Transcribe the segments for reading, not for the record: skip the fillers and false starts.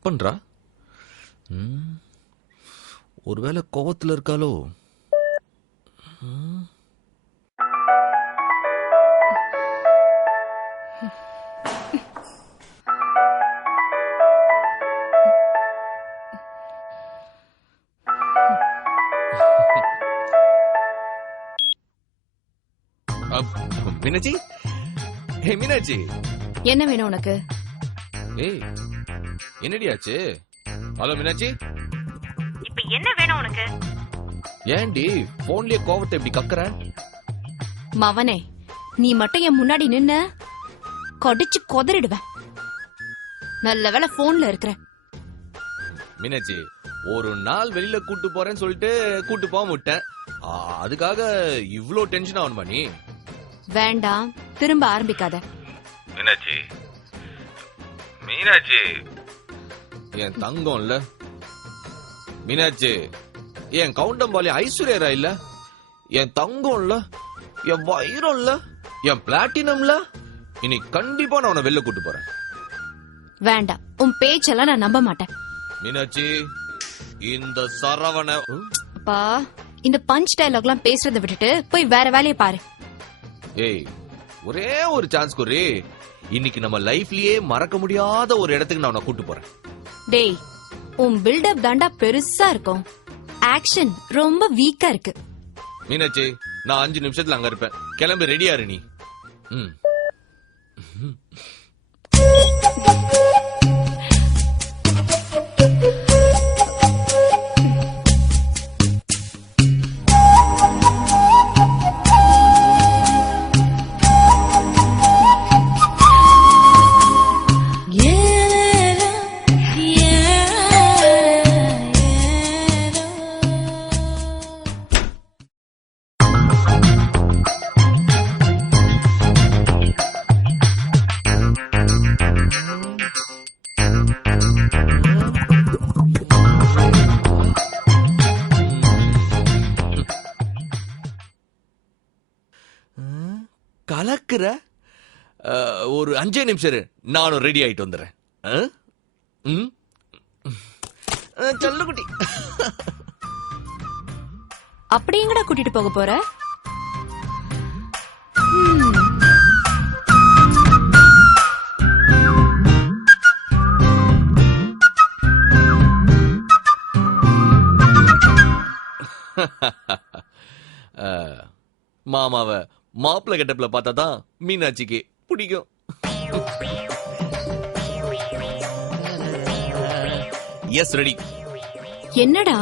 Cut பண்றா. ஒருவேளை கோவத்துல இருக்காளோ? மீனாட்சி, ஹே மீனாட்சி. என்ன வேணும் உனக்கு? ஏய், என்னடி ஆச்சு? ஹலோ மீனாட்சி, இப்ப என்ன வேணும் உனக்கு? ஏன்டி போன்லயே கோவத்தை இப்படி கக்குற? மவனே, நீ மட்டும் என் முன்னாடி நின்ன கடிச்சு கொதறிடுவேன். நல்ல வேளை போன்ல இருக்கிற. மீனாட்சி, ஒரு நாள் வெளியில கூட்டு போறேன்னு சொல்லிட்டு கூட்டு போக விட்டேன். அதுக்காக இவ்ளோ டென்ஷன் ஆகணுமா நீ? வேண்டாம், திரும்ப ஆரம்பிக்காத. மீனாட்சி, மீனாட்சி என் தங்கம் இல்ல. மீனாட்சி என் கவுண்டம்பாளி ஐஸ்வர்யா இல்ல. என் தங்கம் இல்ல, என் வைரம் இல்ல, என் பிளாட்டினம்ல. இன்னைக்கு கண்டிப்பா நான் உன்னை வெளில கூட்டு போறேன். வேண்டாம், உன் பேச்செல்லாம் நான் நம்ப மாட்டேன். மீனாட்சி, இந்த சரவண அப்பா, இந்த பஞ்ச் டயலாக்லாம் பேசுறதை விட்டுட்டு போய் வேற வேலையை பாரு. ஏய், ஒரே ஒரு சான்ஸ் குரி. இன்னைக்கு நம்ம லைஃப்லயே மறக்க முடியாத ஒரு இடத்துக்கு நான் உன்னை கூட்டு போறேன். டேய், உன் பில்டப் தாண்டா பெருசா இருக்கும், ஆக்ஷன் ரொம்ப வீக்கா இருக்கு. மீனாட்சி, நான் 5 நிமிஷத்துல அங்க இருப்பேன். கிளம்பி ரெடியா இரு நீ. கலக்குற ஒரு 5 நிமிஷம் இரு, நானும் ரெடி ஆயிட்டு வந்துடுறேன். சொல்லுக்குட்டி, அப்படி எங்கடா கூட்டிட்டு போக போற? மாமாவ மாப்பிள்ள கெட்டப்ல பார்த்தா தான் மீனாட்சிக்கு பிடிக்கும். Yes, ready. என்னடா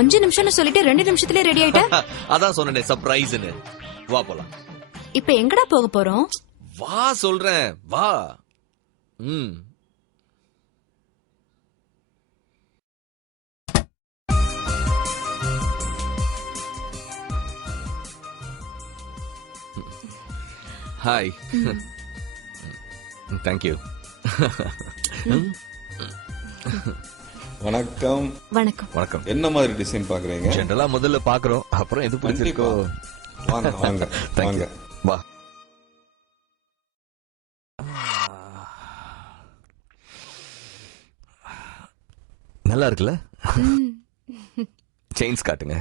5 நிமிஷம்னு சொல்லிட்டு 2 நிமிஷத்துல ரெடி ஆயிட்ட? அதான் சொன்னேன் சர்ப்ரைஸ்னு. வா போலாம். இப்ப எங்கடா போக போறோம்? வா சொல்றேன், வா. ஹாய். தேங்க்யூ. வணக்கம். வணக்கம். வணக்கம். என்ன மாதிரி டிசைன் பாக்குறீங்க? ஜெனரலா முதல்ல பாக்குறோம், அப்புறம் எது பிடிச்சிருக்கோ. வாங்க வாங்க வாங்க. வா. நல்லா இருக்குல்ல? செயின்ஸ் காட்டுங்க.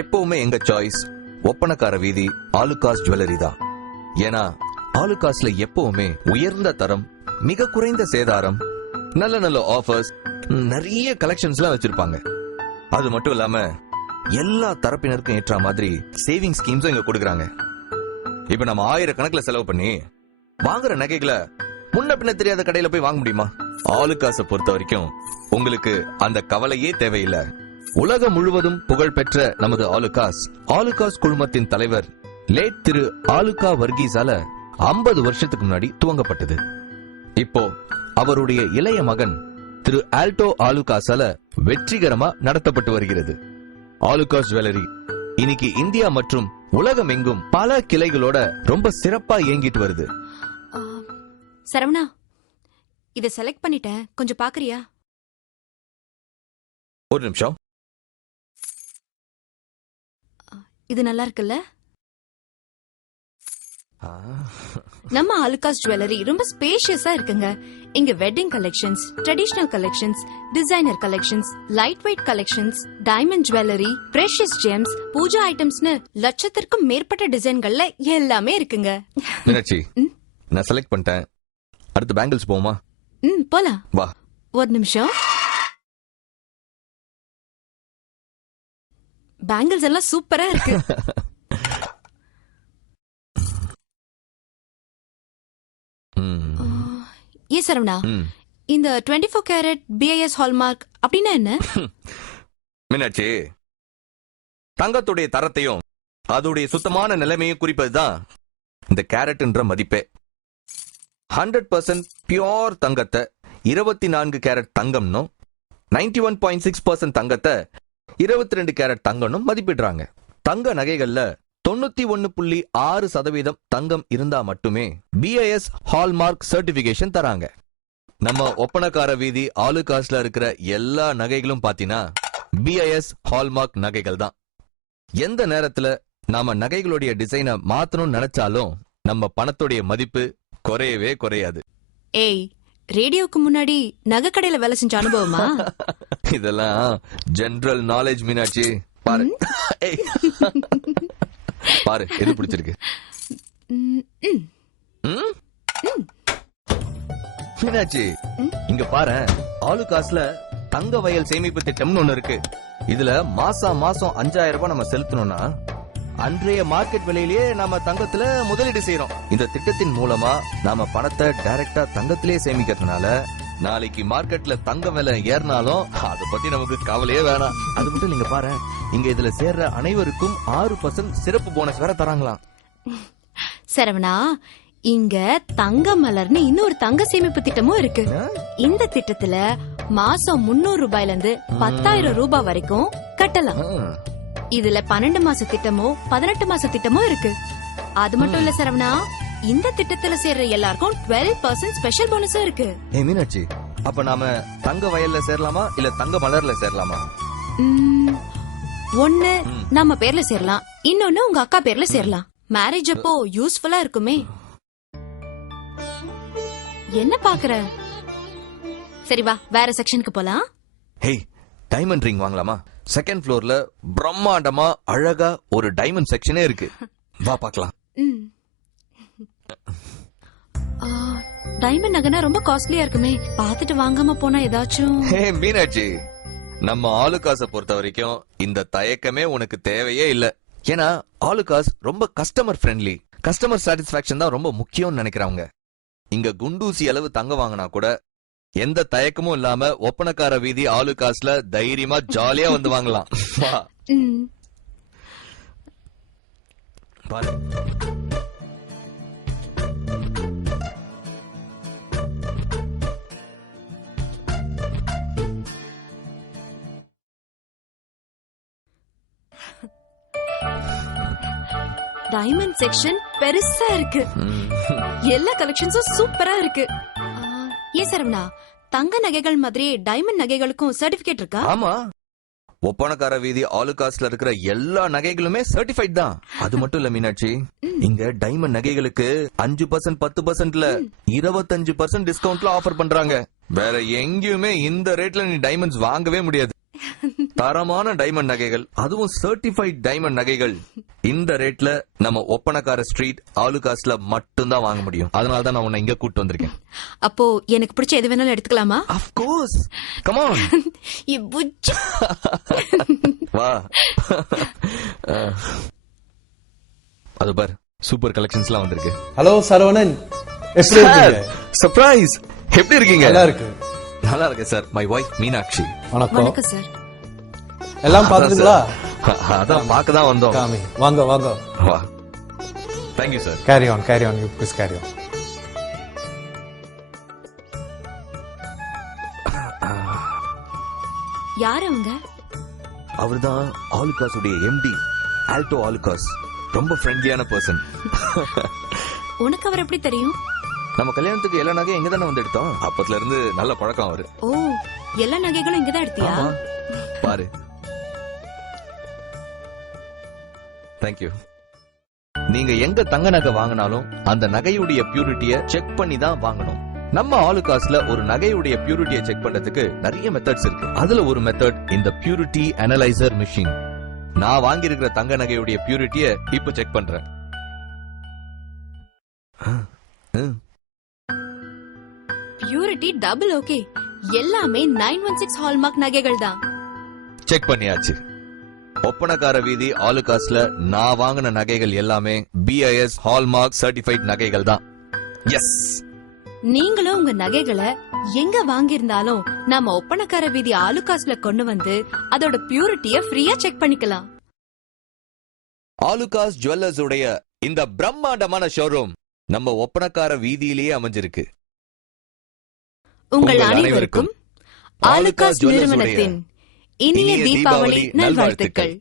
எப்பவுமே எங்க சாய்ஸ் ஒப்பனக்கார வீதி ஆலுகாஸ் ஜுவல்லரி தான். ஏன்னா ஆலுகாஸ்ல எப்பவுமே உயர்ந்த தரம், மிக குறைந்த சேதாரம், நல்ல நல்ல ஆஃபர்ஸ், நிறைய கலெக்ஷன்ஸ்லாம் வச்சிருப்பாங்க. அது மட்டும் இல்லாம எல்லா தரப்பினருக்கும் ஏற்ற மாதிரி சேவிங் ஸ்கீம்ஸும் இங்க கொடுக்கறாங்க. இப்ப நம்ம 1000 கணக்குல செலவு பண்ணி வாங்குற நகைகளை முன்ன பின்ன தெரியாத கடையில போய் வாங்க முடியுமா? ஆலுகாஸை பொறுத்த வரைக்கும் உங்களுக்கு அந்த கவலையே தேவையில்லை. உலகம் முழுவதும் புகழ் பெற்ற நமது ஆலுகாஸ் குழுமத்தின் தலைவர் லேட் திரு ஆலுகா வர்கீஸால 50 வருஷத்துக்கு முன்னாடி துவங்கப்பட்டது. இப்போ அவருடைய இளைய மகன் திரு ஆல்டோ ஆலுகாஸால வெற்றிகரமா நடத்தப்பட்டு வருகிறது. ஆலுகாஸ் ஜுவல்லரி இன்னைக்கு இந்தியா மற்றும் உலகம் எங்கும் பல கிளைகளோட ரொம்ப சிறப்பா இயங்கிட்டு வருது. சரவணா, இத செலக்ட் பண்ணிட்டேன், கொஞ்சம் பாக்குறியா? ஒரு நிமிஷம். இது நல்லா இருக்குல்ல? ஆ, நம்ம ஆலுகாஸ் ஜுவல்லரி ரொம்ப ஸ்பேஷியஸா இருக்குங்க. இங்க wedding collections, traditional collections, designer collections, light weight collections, diamond jewellery, precious gems, puja ஐட்டம்ஸ்னு லட்சத்திற்கும் மேற்பட்ட டிசைன்கள்ல எல்லாமே இருக்குங்க. மீனாட்சி நான் செலக்ட் பண்ணிட்டேன். அடுத்து பேங்கிள்ஸ் போமா? போலாம். வா. ஒரு நிமிஷம். பேங்கிள்ஸ் எல்லாம் சூப்பரா இருக்கு. ஏ சரவணா, இந்த 24 கேரட் BIS ஹால்மார்க் அப்படின்னா என்ன? மீனாட்சி, தங்கத்துடைய தரத்தையும் அதோடைய சுத்தமான நிலைமையும் குறிப்பதுதான் இந்த கேரட்ன்ற மதிப்பே. 100% பியோர் தங்கத்தை 24 கேரட் தங்கம்னும் 91.6% தங்கத்தை 22 கேரட் தங்கம்னும் மதிப்பிடுறாங்க. தங்க நகைகள்ல 91.6% தங்கம் இருந்தா மட்டுமே BIS ஹால்மார்க் சர்டிபிகேஷன் தராங்க. நம்ம ஒப்பனக்கார வீதி ஆலுகாஸ்ல இருக்கிற எல்லா நகைகளும் பாத்தீங்கன்னா BIS ஹால்மார்க் நகைகள் தான். எந்த நேரத்துல நாம நகைகளுடைய டிசைனை மாத்தணும்னு நினைச்சாலும் நம்ம பணத்துடைய மதிப்பு குறையவே குறையாது. ஏய், ரேடியோக்கு முன்னாடி நகை கடையில வேலை செஞ்ச அனுபவமா? இதெல்லாம் ஜெனரல் நாலேஜ் மீனாட்சி. பாரு ஏய். பாரு, எது பிடிச்சிருக்கு? மீனாட்சி, இங்க பாரு, ஆலுகாஸ்ல தங்க வயல் சேமிப்பு திட்டம்னு ஒண்ணு இருக்கு. இதுல மாசம் 5000 ரூபாய் நம்ம செலுத்தணும்னா அன்றைய மார்க்கெட் விலையிலேயே நாம தங்கத்துல முதலீடு செய்யறோம். இந்த திட்டத்தின் மூலமா நாம பணத்தை டைரக்டா தங்கத்திலே சேமிக்கிறதுனால நாளைக்கு மார்க்கெட்ல தங்க விலை ஏறினாலும் அத பத்தி நமக்கு கவலையே வேணாம். அது மட்டும் நீங்க பாரு, இங்க இதுல சேர்ற அனைவருக்கும் 6% சிறப்பு போனஸ் வேற தராங்களாம். சரவணா, இங்க தங்க மலர்னு இன்னொரு தங்க சேமிப்பு திட்டமும் இருக்கு. இந்த திட்டத்துல மாசம் 300 ரூபாயில இருந்து 10,000 ரூபாய் வரைக்கும் கட்டலாம். இதுல 12 மாச திட்டமோ 18 மாச திட்டமோ இருக்கு. அது மட்டும் இல்ல சரவணா, இந்த திட்டத்துல சேர்ற எல்லாருக்கும் 12% ஸ்பெஷல் போனஸும் இருக்கு. ஏ மீனாட்சி, அப்ப நாம தங்க வயல்ல சேரலாமா இல்ல தங்க மலர்ல சேரலாமா? ஒண்ணு நம்ம பேர்ல சேரலாம், இன்னொன்னு உங்க அக்கா பேர்ல சேரலாம். மேரேஜ் அப்போ யூஸ்ஃபுல்லா இருக்குமே. என்ன பாக்குற? சரி வா, வேற செக்ஷனுக்கு போலாம். ஹேய், டைமண்ட் ரிங் வாங்கலாமா? செகண்ட் ஃப்ளோர்ல பிரம்மாண்டமா அழகா ஒரு டைமண்ட் செக்ஷனே இருக்கு. வா பார்க்கலாம். டைமண்ட் நகைனா ரொம்ப காஸ்ட்லியா இருக்குமே, பாத்துட்டு வாங்காம போனா ஏதாச்சும். ஹே மீனாட்சி, நம்ம ஆலுகாஸை பொறுத்த வரைக்கும் இந்த தயக்கமே உனக்கு தேவையே இல்ல. ஏன்னா ஆலுகாஸ் ரொம்ப கஸ்டமர் ஃப்ரெண்ட்லி. கஸ்டமர் சாட்டிஸ்பாக்சன் தான் ரொம்ப முக்கியம்னு நினைக்கிறவங்க. இங்க குண்டூசி அளவு தங்க வாங்கினா கூட எந்த தயக்கமும் இல்லாம ஒப்பனக்கார வீதி ஆலுகாஸ்ல தைரியமா ஜாலியா வந்து வாங்கலாம். பாரு, டைமண்ட் செக்ஷன் பெருசா இருக்கு. எல்லா கலெக்ஷன்ஸும் சூப்பரா இருக்கு. ஏ சரவணா, தங்க நகைகள் மாதிரி டைமண்ட் நகைகளுக்கும் சர்டிபிகேட் இருக்கா? ஆமா, ஒப்பனக்கார வீதி ஆலுகாஸ்ல இருக்கிற எல்லா நகைகளுமே சர்டிஃபைட் தான். அது மட்டும் இல்ல மீனாட்சி, இங்க டைமண்ட் நகைகளுக்கு 5%, 10%ல 25% டிஸ்கவுண்ட்ல ஆஃபர் பண்றாங்க. வேற எங்கேயுமே இந்த ரேட்ல நீ டைமண்ட்ஸ் வாங்கவே முடியாது. தரமான டைமண்ட் நகைகள், அதுவும் சர்டிஃபைட் டைமண்ட் நகைகள் இந்த ரேட்ல நம்ம ஒப்பனக்கார ஸ்ட்ரீட் ஆலுகாஸ்ல மட்டும்தான் வாங்க முடியும். அதனால தான் நான் உன்னை இங்க கூட்டு வந்திருக்கேன். அப்போ எனக்கு பிடிச்ச எது வேணாலும் எடுத்துக்கலாமா? Of course, come on. வா. அது பார், சூப்பர் கலெக்ஷன்ஸ்லாம் வந்திருக்கு. ஹலோ சரவணன், எப்படி இருக்கீங்க? சர்ப்ரைஸ், எப்படி இருக்கீங்க? நல்லா இருக்கு. நல்லா இருக்கு சார். My wife Meenakshi. வணக்கம் சார். எல்லாம் பாத்துங்களா? அதான் பார்க்க தான் வந்தோம். காமி, வாங்க வாங்க. வா. Thank you sir. Carry on, you please carry on. யார் அவங்க? அவர்தான் ஆலுகாஸுடைய MD, ஆல்டோ ஆலுகாஸ். ரொம்ப ஃப்ரெண்ட்லியான பர்சன். உனக்கு அவர் எப்படி தெரியும்? நம்ம கல்யாணத்துக்கு எல்லா நகையும் இங்க தானே வந்து எடுத்தோம். அப்பத்துல இருந்து நல்ல பழக்கம் அவரு. ஓ, எல்லா நகைகளும் இங்கதான் எடுத்தியா? பாரு, தேங்க்யூ. நீங்க எங்க தங்க நகை வாங்கினாலும் அந்த நகையுடைய பியூரிட்டிய செக் பண்ணி தான் வாங்கணும். நம்ம ஆலுகாஸ்ல ஒரு நகையுடைய பியூரிட்டியை செக் பண்றதுக்கு நிறைய மெத்தட்ஸ் இருக்கு. அதுல ஒரு மெத்தட் இந்த பியூரிட்டி அனலைசர் மிஷின். நான் வாங்கி இருக்கிற தங்க நகையுடைய பியூரிட்டிய இப்ப செக் பண்றேன். Purity double okay. எல்லாமே 916 ஹால்மார்க் நகைகள் தான். செக் பண்ணியாச்சு. ஒப்பனக்கார வீதி ஆலுகாஸ்ல நான் வாங்கின நகைகள் எல்லாமே BIS ஹால்மார்க் சர்டிஃபைட் நகைகள் தான். எஸ். நீங்களும் உங்க நகைகளை எங்க வாங்கியிருந்தாலும் நாம ஒப்பனக்கார வீதி ஆலுகாஸ்ல கொண்டு வந்து அதோட பியூரிட்டிய ஃப்ரீயா செக் பண்ணிக்கலாம். ஆலுகாஸ் ஜுவல்லர்ஸ் உடைய இந்த பிரம்மாண்டமான ஷோரூம் நம்ம ஒப்பனக்கார வீதியிலேயே அமைஞ்சிருக்கு. உங்கள் அனைவருக்கும் ஆலுகாஸ் நிறுவனத்தின் இனிய தீபாவளி நல்வாழ்த்துக்கள்.